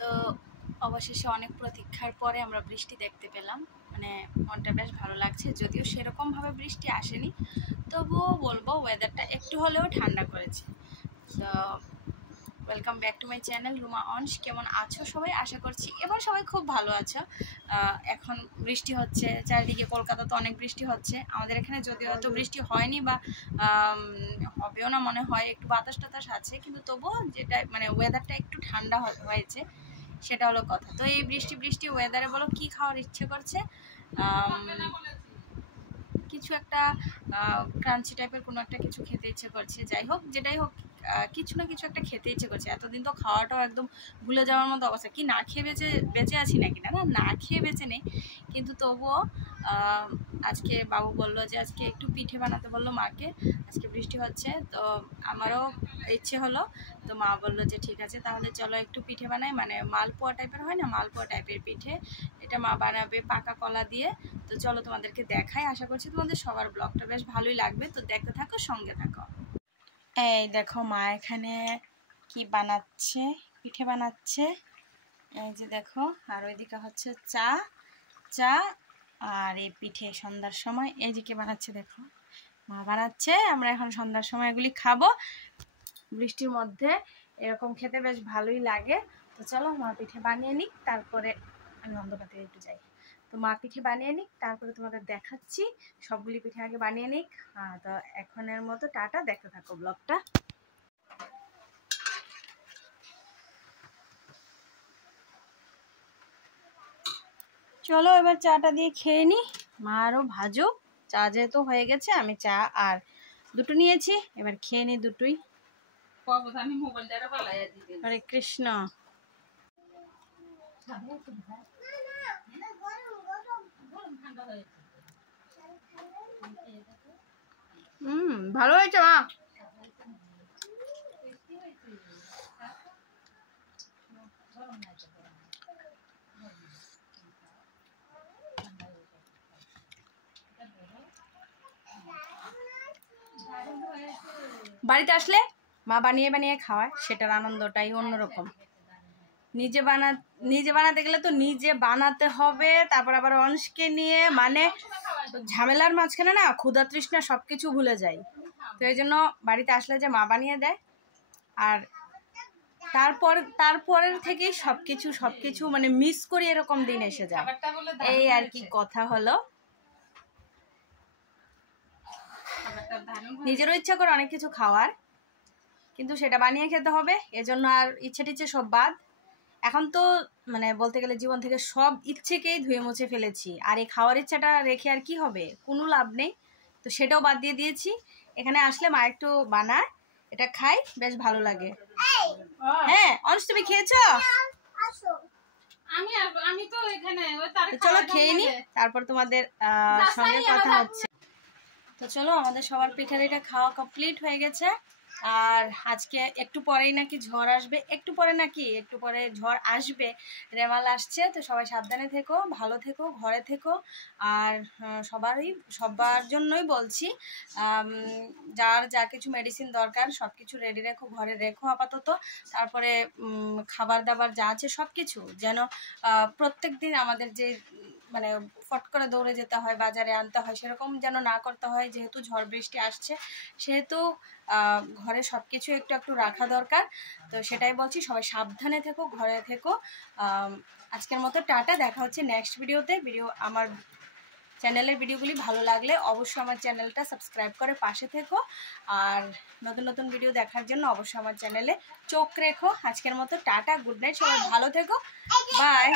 তো অবশেষে অনেক প্রতীক্ষার পরে আমরা বৃষ্টি দেখতে পেলাম, মানে মনটা বেশ ভালো লাগছে। যদিও সেরকমভাবে বৃষ্টি আসেনি, তবুও বলবো ওয়েদারটা একটু হলেও ঠান্ডা করেছে। তো welcome back to my channel Ruma অনস। কেমন আছো সবাই? আশা করছি এবার সবাই খুব ভালো আছো। এখন বৃষ্টি হচ্ছে চারিদিকে, কলকাতা তো অনেক বৃষ্টি হচ্ছে। আমাদের এখানে যদিও এত বৃষ্টি হয়নি বা হবেও না মনে হয়, একটু বাতাস টাতাস আছে, কিন্তু তবুও যেটা মানে ওয়েদারটা একটু ঠান্ডা হয়েছে সেটা হলো কথা। তো এই বৃষ্টি ওয়েদারে বলো কি খাওয়ার ইচ্ছে করছে? কিছু একটা ক্রাঞ্চি টাইপের কোনো একটা কিছু খেতে ইচ্ছে করছে। যাই হোক, যেটাই হোক, কিছু না কিছু একটা খেতে ইচ্ছে করছে। এতদিন তো খাওয়াটাও একদম ভুলে যাওয়ার মতো অবস্থা। কি না খেয়ে বেঁচে আছি নাকি? না খেয়ে বেঁচে নেই, কিন্তু তবুও আজকে বাবু বললো যে আজকে একটু পিঠে বানাতে বললো মাকে। আজকে বৃষ্টি হচ্ছে, তো আমারও ইচ্ছে হলো। তো মা বললো যে ঠিক আছে তাহলে চলো একটু পিঠে বানাই, মানে মালপোয়া টাইপের হয় না, মালপোয়া টাইপের পিঠে। এটা মা বানাবে পাকা কলা দিয়ে। তো চলো তোমাদেরকে দেখাই, আশা করছি তোমাদের সবার ব্লগটা বেশ ভালোই লাগবে। তো দেখতে থাকো, সঙ্গে থাকো। এই দেখো মা এখানে কি বানাচ্ছে, পিঠে বানাচ্ছে। এই যে দেখো, আর ওইদিকে হচ্ছে চা আর এই পিঠে সন্ধ্যার সময় এই যে কি বানাচ্ছে দেখো, মা বানাচ্ছে। আমরা এখন সন্ধ্যার সময় এগুলি খাবো বৃষ্টির মধ্যে, এরকম খেতে বেশ ভালোই লাগে। তো চলো মা পিঠে বানিয়ে নিক, তারপরে আমি অন্ধকার একটু যাই। তো মা পিঠে বানিয়ে নিক, তারপরে তোমাদের দেখাচ্ছি। সবগুলি পিঠে আগে বানিয়ে নিক। তো এখনের মতো টাটা, দেখতে থাকো ব্লগটা। চলো এবার চাটা দিয়ে খেয়ে নি। মা আরও ভাজো। চা যেহেতু হয়ে গেছে, আমি চা আর দুটো নিয়েছি, এবার খেয়ে নি দুটোই। হরে কৃষ্ণ। ভালো হয়েছে মা। বাড়িতে আসলে মা বানিয়ে খাওয়ায়, সেটার আনন্দটাই অন্যরকম। নিজে বানাতে গেলে তো নিজে বানাতে হবে, তারপর আবার অংশকে নিয়ে, মানে ঝামেলার মাঝখানে না ক্ষুধা তৃষ্ণা সবকিছু ভুলে যাই। তো এই জন্য বাড়িতে আসলে যে মা বানিয়ে দেয়, আর তারপরের থেকেই সবকিছু মানে মিস করি, এরকম দিন এসে যায়। এই আর কি কথা হলো। নিজেরও ইচ্ছা করে অনেক কিছু খাওয়ার, কিন্তু সেটা বানিয়ে খেতে হবে, এজন্য আর ইচ্ছে টিচ্ছে সব বাদ। এখন তো মানে বলতে গেলে জীবন থেকে সব ইচ্ছেকেই ধুয়ে মুছে ফেলেছি, আর এই খাওয়ার ইচ্ছাটা রেখে আর কি হবে, কোনো লাভ নেই। তো সেটাও বাদ দিয়ে দিয়েছি। এখানে আসলে মা একটু বানায়, এটা খাই, বেশ ভালো লাগে। হ্যাঁ অনস, তুমি খেয়েছো? চলো খেয়ে নি, তারপর তোমাদের সঙ্গে কথা হচ্ছে। তো চলো, আমাদের সবার পিঠাটা খাওয়া কমপ্লিট হয়ে গেছে। আর আজকে একটু পরেই নাকি ঝড় আসবে, একটু পরে ঝড় আসবে, রেমাল আসছে। তো সবাই সাবধানে থেকো, ভালো থেকো, ঘরে থেকো। আর সবার জন্যই বলছি, যার যা কিছু মেডিসিন দরকার সব কিছু রেডি রেখো, ঘরে রেখো আপাতত। তারপরে খাবার দাবার যা আছে সব কিছু যেন প্রত্যেক দিন আমাদের যে মানে ফট করে দৌড়ে যেতে হয়, বাজারে আনতে হয়, সেরকম যেন না করতে হয়। যেহেতু ঝড় বৃষ্টি আসছে, সেহেতু ঘরে সব কিছু একটু একটু রাখা দরকার। তো সেটাই বলছি, সবাই সাবধানে থেকো, ঘরে থেকো। আজকের মতো টাটা, দেখা হচ্ছে নেক্সট ভিডিওতে। আমার চ্যানেলের ভিডিওগুলি ভালো লাগলে অবশ্যই আমার চ্যানেলটা সাবস্ক্রাইব করে পাশে থেকো, আর নতুন নতুন ভিডিও দেখার জন্য অবশ্যই আমার চ্যানেলে চোখ রেখো। আজকের মতো টাটা, গুড নাইট, সবাই ভালো থেকো, বাই।